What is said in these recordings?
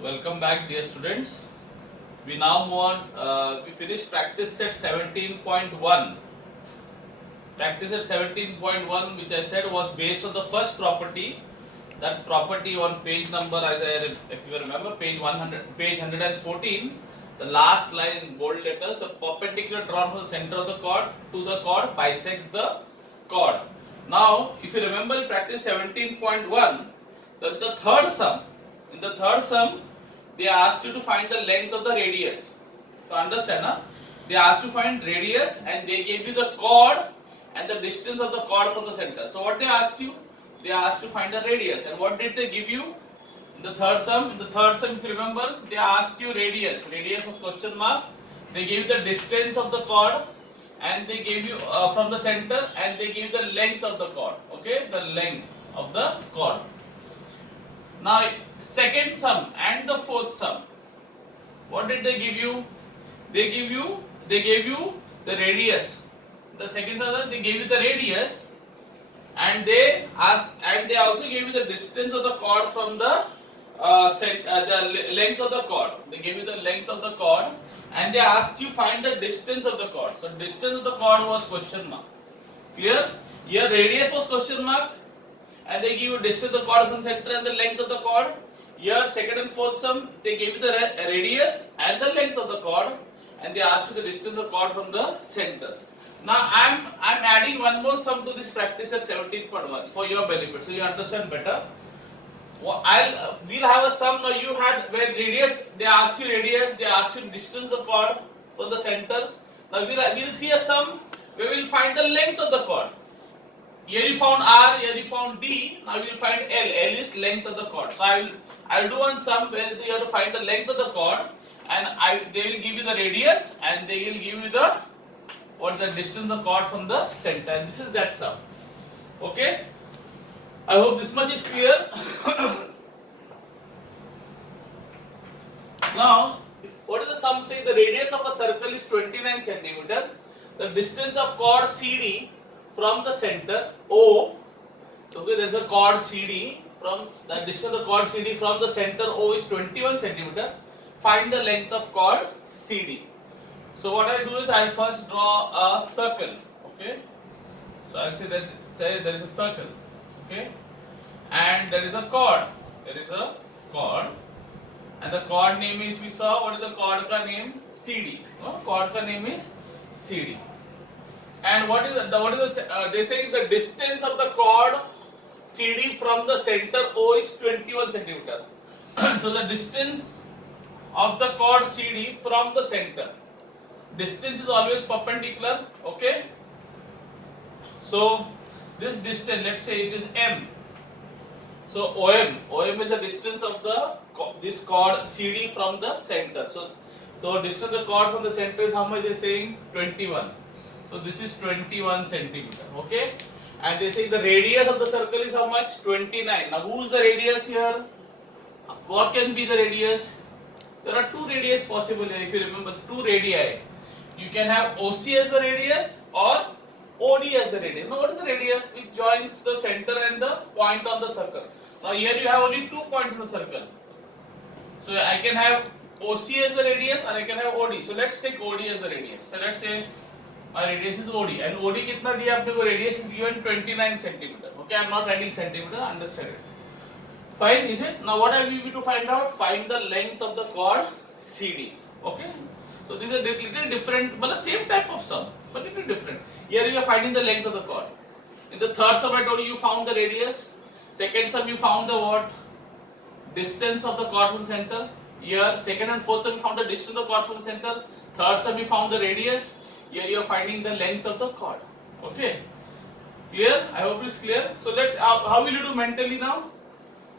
Welcome back, dear students. We now move on. We finished practice set 17.1. Practice set 17.1, which I said was based on the first property. That property on page number, if you remember, page 114. The last line in bold letters: the perpendicular drawn from the center of the chord to the chord bisects the chord. Now, if you remember in practice 17.1, the third sum. In the third sum, they asked you to find the length of the radius. So understand, huh? They asked you to find radius and they gave you the chord and the distance of the chord from the center. So what they asked you? They asked you to find the radius. And what did they give you? In the third sum, if you remember, they asked you radius. Radius was question mark. They gave you the distance of the chord and they gave you from the center and they gave you the length of the chord. Okay, the length of the chord. Now, second sum and the fourth sum, what did they give you? They gave you the radius. The second sum, they gave you the radius, and they also gave you the distance of the chord from the length of the chord. They gave you the length of the chord, and they asked you find the distance of the chord. So distance of the chord was question mark. Clear? Here radius was question mark. And they give you distance of the chord from center and the length of the chord. Here, second and fourth sum, they give you the radius and the length of the chord, and they ask you the distance of the chord from the center. Now, I'm adding one more sum to this practice at 17.1 for your benefit, so you understand better. We'll have a sum now. You had where radius, they asked you radius, they asked you distance of the chord from the center. Now we'll see a sum where we'll find the length of the chord. Here you found R, here you found D, now you will find L. L is length of the chord. So I will do one sum where you have to find the length of the chord, and they will give you the radius and they will give you the distance of the chord from the center, and this is that sum. Okay? I hope this much is clear. Now, what is the sum saying? The radius of a circle is 29 centimeter. The distance of chord CD from the center O, okay, there is a chord CD, from the distance of the chord CD from the center O is 21 centimeter. Find the length of chord CD. So what I do is I first draw a circle. Okay, so I'll say there is a circle. Okay, and there is a chord. There is a chord, and the chord name is, we saw what is the chord ka name? CD. Chord ka name is CD. And what is they say the distance of the chord CD from the center O is 21 centimeter. So the distance of the chord CD from the center, distance is always perpendicular. Okay, so this distance, let's say it is M. So OM is the distance of this chord CD from the center. So distance of the chord from the center is how much? They are saying 21. So this is 21 centimeter, okay? And they say the radius of the circle is how much? 29. Now who is the radius here? What can be the radius? There are two radius possible here, if you remember, two radii. You can have OC as the radius or OD as the radius. Now what is the radius? Which joins the center and the point on the circle. Now here you have only 2 points in the circle. So I can have OC as the radius or I can have OD. So let's take OD as the radius. So let's say my radius is OD, and OD कितना दिया आपने को? Radius is given 29 centimeter. Okay, I'm not writing centimeter, understand it. Fine, is it? Now what I need you to find out? Find the length of the chord CD. Okay, so these are little different, but the same type of sum, but little different. Here you are finding the length of the chord. In the third sum I told you found the radius. Second sum you found the what? Distance of the chord from center. Here second and fourth sum you found the distance of the chord from center. Third sum you found the radius. Here you are finding the length of the chord. Okay, clear? I hope it's clear. So let's, how will you do mentally now?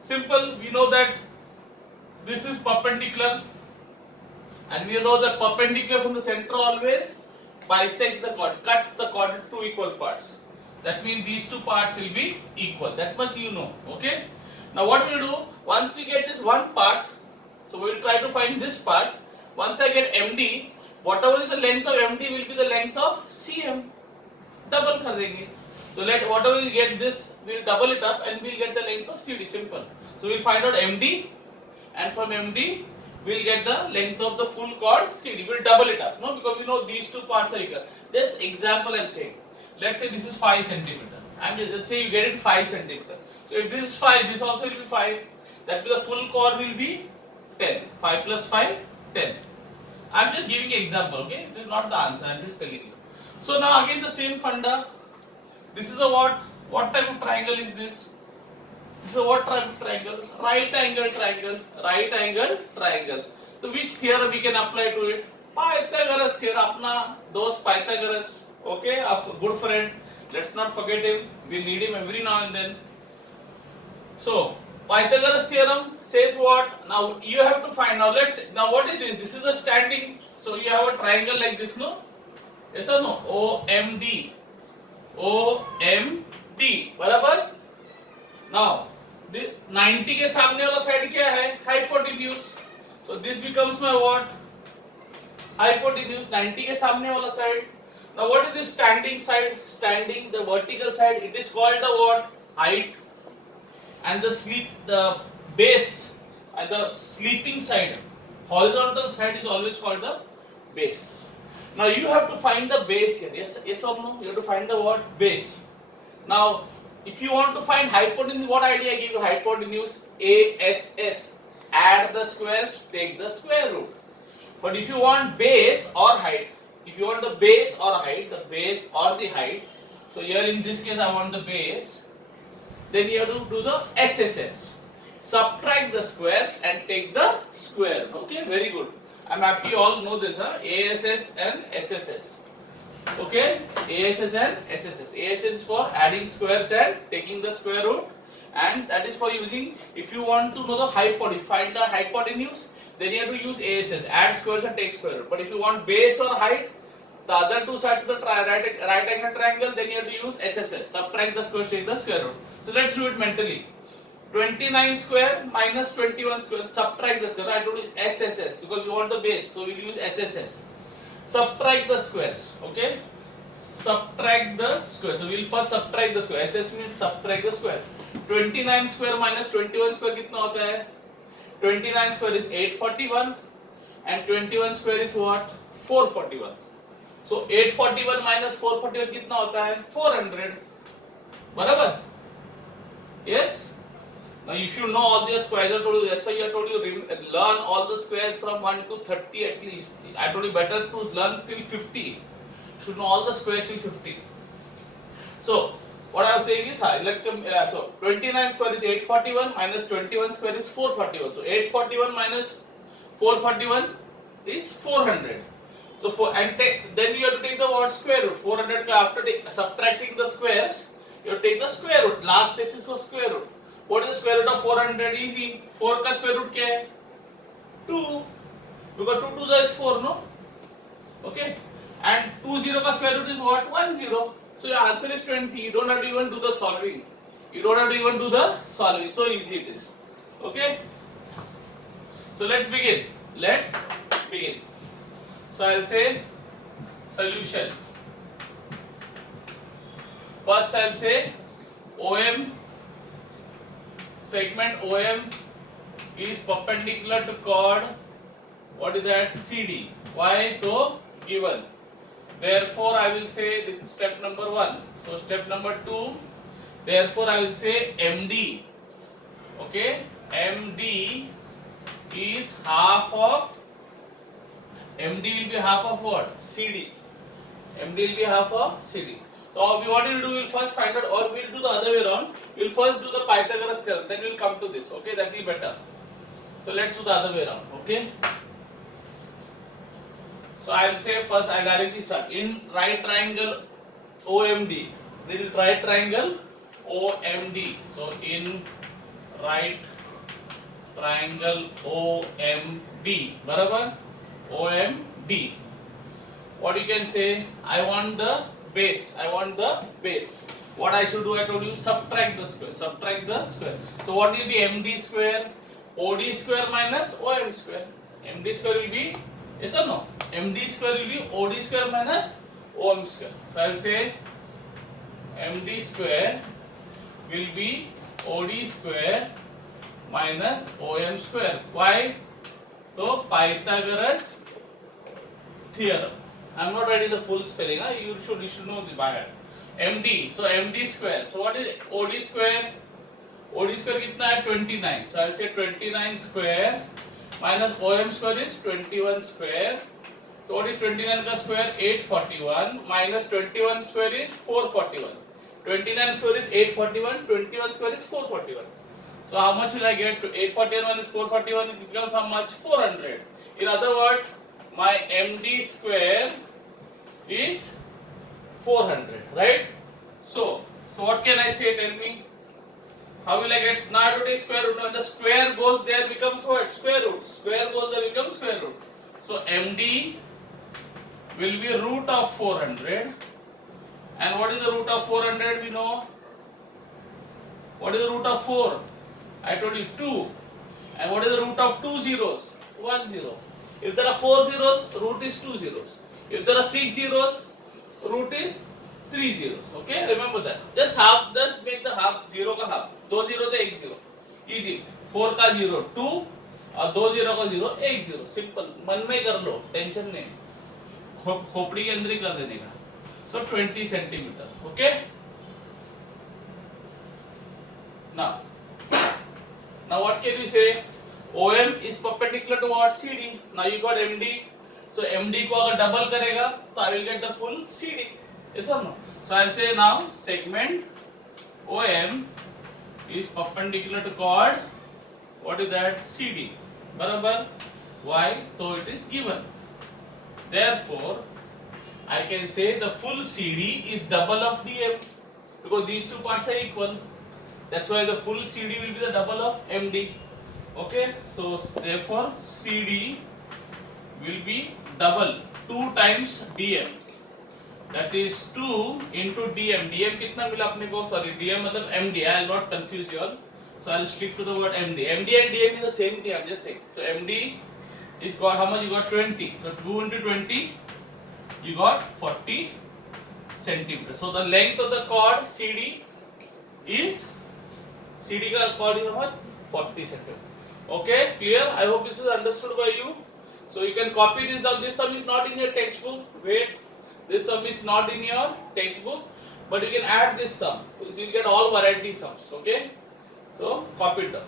Simple. We know that this is perpendicular, and we know that perpendicular from the center always bisects the chord, cuts the chord into two equal parts. That means these two parts will be equal. That much you know. Okay. Now what we will do? Once you get this one part, so we will try to find this part. Once I get MD, whatever is the length of MD will be the length of CM. Double कर देंगे. So let whatever you get this, we'll double it up and we'll get the length of CD. Simple. So we'll find out MD and from MD we'll get the length of the full chord CD. We'll double it up, no, because we know these two parts are equal. Just example I'm saying. Let's say this is 5 centimeter. Let's say you get it 5 centimeter. So if this is 5, this also will be 5. That means the full chord will be 10. 5 plus 5, 10. I'm just giving an example, okay? This is not the answer. I'm just telling you. So now again the same funda. This is a what? What type of triangle is this? This is a what type of triangle? Right angle triangle. Right angle triangle. So which theorem we can apply to it? Pythagoras theorem. Apna dost Pythagoras. Okay, a good friend. Let's not forget him. We need him every now and then. So Pythagoras theorem says what? Now you have to find. Now what is this? This is a standing. So you have a triangle like this, no? Yes or no? OMD. OMD. बराबर? Now, the 90 के सामने वाला side क्या है? Hypotenuse. So this becomes my what? Hypotenuse. 90 के सामने वाला side. Now what is this standing side? Standing, the vertical side. It is called the what? Height. And the base and the sleeping side, horizontal side is always called the base. Now you have to find the base here. Yes or no? You have to find the what? Base. Now if you want to find hypotenuse, what idea I give you? Hypotenuse ASS. Add the squares, take the square root. But if you want base or height, if you want the base or height, the base or the height, so here in this case I want the base, then you have to do the SSS. Subtract the squares and take the square. Okay, very good. I'm happy you all know this, huh? ASS and SSS. Okay, ASS and SSS. ASS is for adding squares and taking the square root, and that is for using, if you want to know the hypotenuse, find the hypotenuse, then you have to use ASS, add squares and take square root. But if you want base or height, the other two sides of the right angle triangle, then you have to use SSS, subtract the squares, take the square root. So let's do it mentally. 29 square minus 21 square, subtract the square. I told you SSS because we want the base, so we'll use SSS. Subtract the squares, okay? Subtract the square. So we'll first subtract the square. SS means subtract the square. 29 square minus 21 square कितना होता है? 29 square is 841 and 21 square is what? 441. So 841 minus 441 कितना होता है? 400. बराबर? Yes? Now if you know all the squares, I told you, that's why I told you learn all the squares from 1 to 30 at least. I told you better to learn till 50. You should know all the squares till 50. So what I was saying is, let's come. So 29 square is 841 minus 21 square is 441. So 841 minus 441 is 400. So then you have to take the what? Square root. 400 after subtracting the squares, you have to take the square root. Last test is for square root. What is the square root of 400? Easy. 4 का square root क्या है? 2. Because 2 2 is 4, no? Okay. And 20 का square root is what? 10. So your answer is 20. You don't have to even do the solving. You don't have to even do the solving. So easy it is. Okay. So let's begin. Let's begin. So I'll say solution. First I'll say OM. Segment OM is perpendicular to chord. What is that? CD. Why? So given. Therefore, I will say this is step number 1. So step number 2. Therefore, I will say MD. Okay, MD is half of. MD will be half of what? CD. MD will be half of CD. So what we will do, we'll first find out, or we'll do the other way around. We'll first do the Pythagoras theorem, then we'll come to this. Okay, that will be better. So let's do the other way around. Okay. So I will say first, I directly start in right triangle OMD. Little right triangle OMD. So in right triangle OMD. Barabar? OMD. What you can say? I want the base. I want the base. What I should do? I told you subtract the square. Subtract the square. So what will be MD square? OD square minus OM square. MD square will be, yes or no? MD square will be OD square minus OM square. So I will say MD square will be OD square minus OM square. Why? So Pythagoras theorem. I'm not writing the full spelling. You should know the by heart. MD. So MD square. So what is OD square? OD square कितना है 29. So I'll say 29 square minus OM square is 21 square. So what is 29 का square? 841 minus 21 square is 441. 29 square is 841. 21 square is 441. So how much will I get? 841 minus 441 it becomes how much? 400. In other words, my MD square is 400, right? So what can I say? Tell me. How will I get? Now I have to take square root. When the square goes there becomes what? Square root. Square goes there becomes square root. So MD will be root of 400. And what is the root of 400? We know. What is the root of 4? I told you 2. And what is the root of 2 zeros? 1 0. If there are 4 zeros, root is 2 zeros. If there are 6 zeros, root is 3 zeros. Okay, remember that. Just make the half, 0 का half. 2 0 तो 1 0. Easy. 4 का 0 2 और 2 0 का 0 1 0. Simple. मन में ही कर लो, tension नहीं. खोपड़ी के अंदर ही कर देने का. So 20 centimeter. Okay. Now what can you say? OM is perpendicular to what? CD. Now you got MD. So MD को अगर double करेगा तो I will get the full CD. Yes or no? So I'll say now segment OM is perpendicular to chord. What is that? CD. बराबर. Why? So it is given. Therefore, I can say the full CD is double of DM because these two parts are equal. That's why the full CD will be the double of MD. Okay, so therefore CD will be double 2 times DM. That is 2 into DM. DM कितना मिला अपने को? Sorry, DM मतलब MD. I will not confuse you all. So I will stick to the word MD. MD and DM is the same thing. I'm just saying. So MD is got how much? You got 20. So 2 into 20, you got 40 centimeters. So the length of the chord CD is का chord is how much? 40 centimeters. Okay, clear? I hope this is understood by you. So you can copy this down. This sum is not in your textbook. Wait, this sum is not in your textbook, but you can add this sum. You will get all variety sums. Okay, so copy it down.